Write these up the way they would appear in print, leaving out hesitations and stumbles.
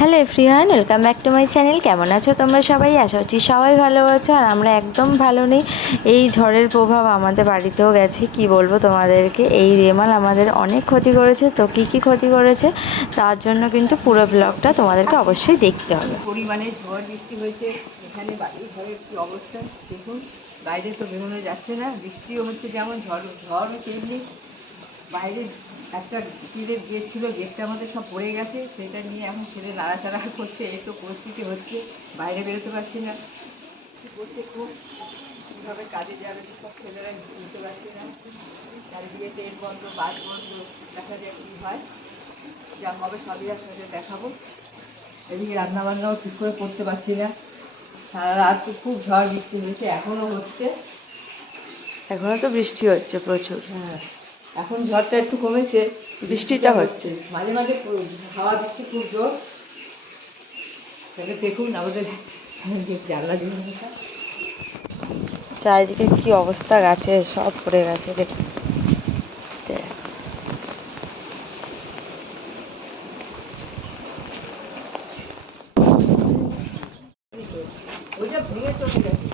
Hello everyone, welcome back to my channel. কেমন আছো তোমরা সবাই? আশা করছি সবাই ভালো আছো, আর আমরা একদম ভালো নেই। এই ঝড়ের প্রভাব আমাদের বাড়িতেও গেছে। কি বলবো তোমাদেরকে, এই রেমাল আমাদের অনেক ক্ষতি করেছে। তো কী কী ক্ষতি করেছে তার জন্য কিন্তু পুরো ব্লগটা তোমাদেরকে অবশ্যই দেখতে হবে। পরিমাণে ঝড় বৃষ্টি হয়েছে এখানে বাড়ির ঘরের কী অবস্থা দেখুন। বাইরে তো বেরোনো যাচ্ছে না, বৃষ্টিও হচ্ছে যেমন ঝড়ও তেমনি। বাইরে একটা স্টিলের গেট ছিল, গেটটা আমাদের সব পড়ে গেছে, সেটা নিয়ে এখন ছেলে নাড়াচাড়া করছে। এই তো পরিস্থিতি হচ্ছে, বাইরে বেরোতে পারছি না। কী করছে খুব, কীভাবে কাজে যাবে সব ছেলেরা বুঝতে পারছি না। চারিদিকে ট্রেন বন্ধ, বাস বন্ধ, দেখা যায় কী হয়। যা হবে সবই আপনাদের দেখাবো। এদিকে রান্নাবান্নাও ঠিক করে করতে পারছি না। সারা রাত তো খুব ঝড় বৃষ্টি হয়েছে, এখনও হচ্ছে। এখনও তো বৃষ্টি হচ্ছে প্রচুর। হ্যাঁ, এখন ঝড়টা একটু কমেছে, বৃষ্টিটা হচ্ছে। মাঝে মাঝে হাওয়া দিচ্ছে খুব জোর। তাহলে দেখুন আমাদের জানলা দিনটা চারিদিকে কি অবস্থা, গাছে সব পড়ে গেছে। দেখুন, ওইটা ভেঙে চলে গেছে।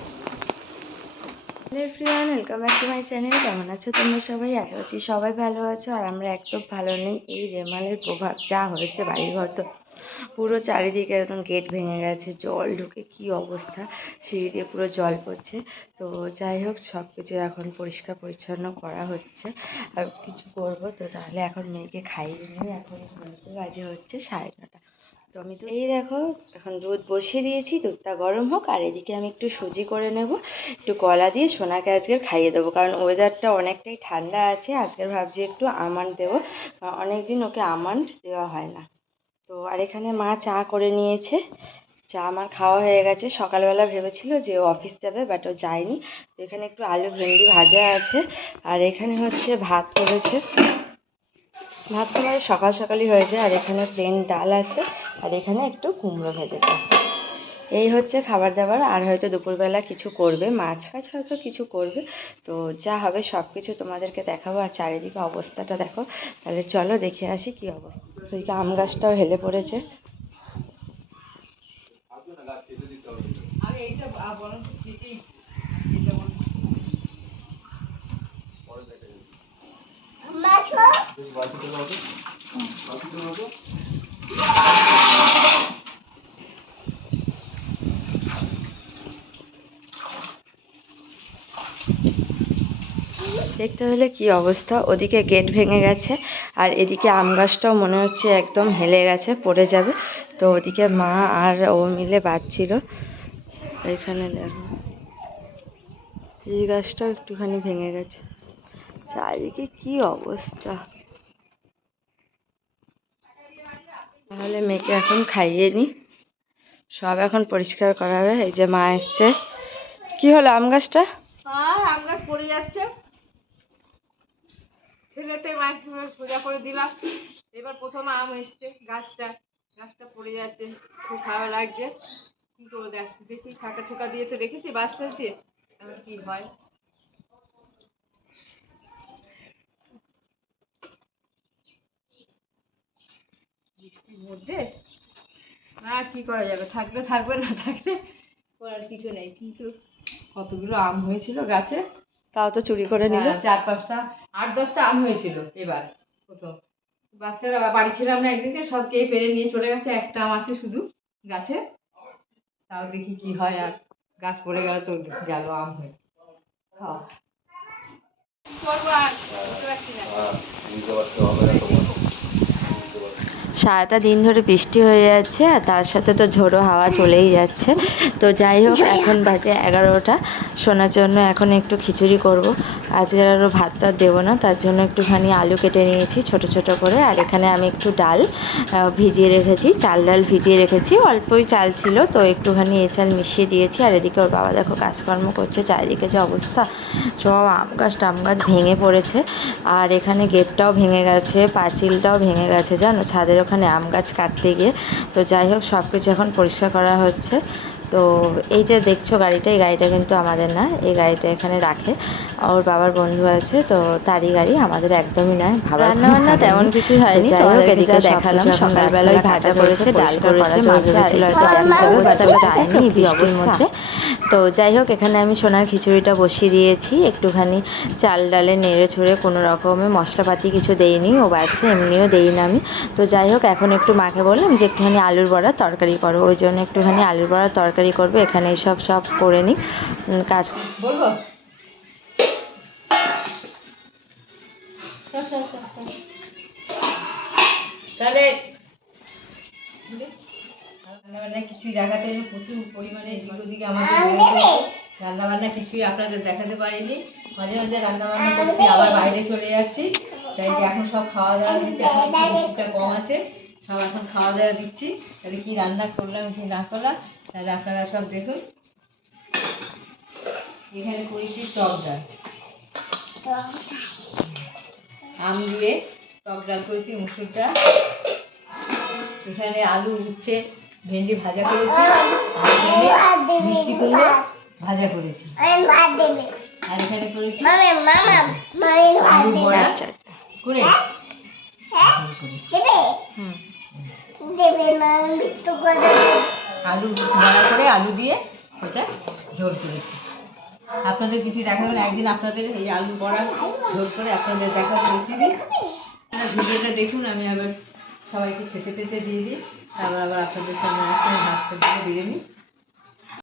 Everyone, welcome back to my channel. কেমন আছো তোমরা সবাই? আশা করছি সবাই ভালো আছো, আর আমরা একদম ভালো নেই। এই রেমালের প্রভাব যা হয়েছে, বাড়িঘর তো পুরো চারিদিকে একদম গেট ভেঙে গেছে, জল ঢুকে কি অবস্থা, সিঁড়ি দিয়ে পুরো জল পড়ছে। তো যাই হোক, সব কিছু এখন পরিষ্কার পরিচ্ছন্ন করা হচ্ছে, আর কিছু করবো তো। তাহলে এখন মেয়েকে খাইয়ে নিয়ে এখন বাজে হচ্ছে 9:30। তো আমি তো এই দেখো, এখন দুধ বসিয়ে দিয়েছি, দুধটা গরম হোক। আর এদিকে আমি একটু সুজি করে নেব, একটু কলা দিয়ে সোনাকে আজকের খাইয়ে দেবো, কারণ ওয়েদারটা অনেকটাই ঠান্ডা আছে। আজকের ভাবছি একটু আমন্ড দেবো, অনেক দিন ওকে আমন্ড দেওয়া হয় না। তো আর এখানে মা চা করে নিয়েছে, চা আমার খাওয়া হয়ে গেছে। সকালবেলা ভেবেছিল যে ও অফিস যাবে, বাট ও যায়নি। তো এখানে একটু আলু ভেন্ডি ভাজা আছে, আর এখানে হচ্ছে ভাত করেছে। ভাত তো মানে সকাল সকালই হয়েছে, আর এখানে প্লেন ডাল আছে, আর এখানে একটু কুমড়ো ভেজেছে। এই হচ্ছে খাবার দাবার। আর হয়তো দুপুরবেলা কিছু করবে, মাছ ফাছ হয়তো কিছু করবে। তো যা হবে সব কিছু তোমাদেরকে দেখাবো। আর চারিদিকে অবস্থাটা দেখো, তাহলে চলো দেখে আসি কি অবস্থা। ওইদিকে আম গাছটাও হেলে পড়েছে। আমি এইটা বরং কেটেই দেখতে হলে কি অবস্থা, ওদিকে গেট ভেঙে গেছে, আর এদিকে আম গাছটাও মনে হচ্ছে একদম হেলে গেছে, পড়ে যাবে। তো ওদিকে মা আর ও মিলে বাঁধছিল। এখানে দেখো, এই গাছটাও একটুখানি ভেঙে গেছে। চারিদিকে কি অবস্থা। তাহলে মেয়েকে এখন খাইয়ে নি, সব এখন পরিষ্কার করা হবে। এই যে মা এসছে। কি হলো আম গাছটা? আর আম গাছ পড়ে যাচ্ছে, ছেলেতে মাছ সোজা করে দিলাম। এবার প্রথম আম এসছে, গাছটা পড়ে যাচ্ছে, খুব ভালো লাগছে। কি করে দেখি, ফাঁকা ঠোকা দিয়ে তো রেখেছি বাঁশটা দিয়ে, এখন কি হয়। বৃষ্টির মধ্যে না কি করা যাবে, থাকলে থাকবে, না থাকলে করার কিছু নেই। কিন্তু কতগুলো আম হয়েছিল গাছে, তাও তো চুরি করে নিল। 4-5টা 8-10টা আম হয়েছিল এবার প্রথম। বাচ্চারা বাড়ি ছিলাম না একদিকে, সব কে পেরে নিয়ে চলে গেছে। একটা আম আছে শুধু গাছে, তাও দেখি কি হয়। আর গাছ পড়ে গেল তো গেল আম হয়ে। খাওয়া কি করবো আর বুঝতে পারছি না। সারাটা দিন ধরে বৃষ্টি হয়ে যাচ্ছে, আর তার সাথে তো ঝোড়ো হাওয়া চলেই যাচ্ছে। তো যাই হোক, এখন বাজে 11টা। শোনার জন্য এখন একটু খিচুড়ি করব। আজকে আরও ভাত টাত দেবো না, তার জন্য একটুখানি আলু কেটে নিয়েছি ছোট ছোট করে। আর এখানে আমি একটু ডাল ভিজিয়ে রেখেছি, চাল ডাল ভিজিয়ে রেখেছি। অল্পই চাল ছিল, তো একটুখানি এ চাল মিশিয়ে দিয়েছি। আর এদিকে ওর বাবা দেখো কাজকর্ম করছে। চারিদিকে যে অবস্থা, সব আম গাছ ভেঙে পড়েছে। আর এখানে গেটটাও ভেঙে গেছে, পাঁচিলটাও ভেঙে গেছে জানো, ছাদের ওখানে আম গাছ কাটতে গিয়ে। তো যাই হোক, সব কিছু এখন পরিষ্কার করা হচ্ছে। তো এই যে দেখছো গাড়িটা, এই গাড়িটা কিন্তু আমাদের না, এই গাড়িটা এখানে রাখে ওর বাবার বন্ধু আছে, তো তারই গাড়ি, আমাদের একদমই নয়। রান্না বান্না তেমন কিছুই হয়নি, যাই হোক এদিকে দেখালাম সকালবেলায় ভাজা করেছে, ডাল করেছে, মাছ ভেবেছিল হয়তো অফিস যাবে, বাট যায়নি বৃষ্টির মধ্যে। তো যাই হোক এখানে আমি সোনার খিচুড়িটা বসিয়ে দিয়েছি, একটুখানি চাল ডালে নেড়ে ছড়ে কোনো রকমের মশলাপাতি কিছু দেইনি, ও বাচ্চা এমনিও দেই না আমি। তো যাই হোক এখন একটু মাকে বললাম যে একটুখানি আলুর বড়ার তরকারি করো, ওই জন্য একটুখানি আলুর বড়ার তরকারি করবো। এখানে সব করে নিই কাজ। বলবো তাহলে রান্নাবান্না কিছুই দেখাতে হয়নি, প্রচুর পরিমাণে এদিক ওদিকে আমাদের রান্নাবান্না কিছুই আপনাদের দেখাতে পারিনি। মাঝে মাঝে রান্নাবান্না করছি, আবার বাইরে চলে যাচ্ছি, তাই এখন সব খাওয়া দাওয়া দিচ্ছি, এখন বৃষ্টিটা কম আছে, সব এখন খাওয়া দাওয়া দিচ্ছি। তাহলে কি রান্না করলাম কি না করলাম তাহলে আপনারা সব দেখুন। এখানে করেছি টক ডাল, আম দিয়ে টক ডাল করেছি, মুসুর ডাল, এখানে আলু উচ্ছে ভেন্ডি ভাজা করেছি, আর এখানে মিষ্টি কুমড়ো ভাজা করেছি, আর এখানে করেছি আলু বড়া করে আলু বড়া করে আলু দিয়ে এটা ঝোল করেছি। আপনাদের কিছু দেখাবেন একদিন, আপনাদের এই আলু বড়া ঝোল করে আপনাদের দেখাবো রেসিপি। ভিডিওটা দেখুন, আমি আবার সবাইকে খেতে টেতে দিয়ে দিই, তারপর আবার আপনাদের সামনে আসলে ভাত খেতে বিরিয়ানি।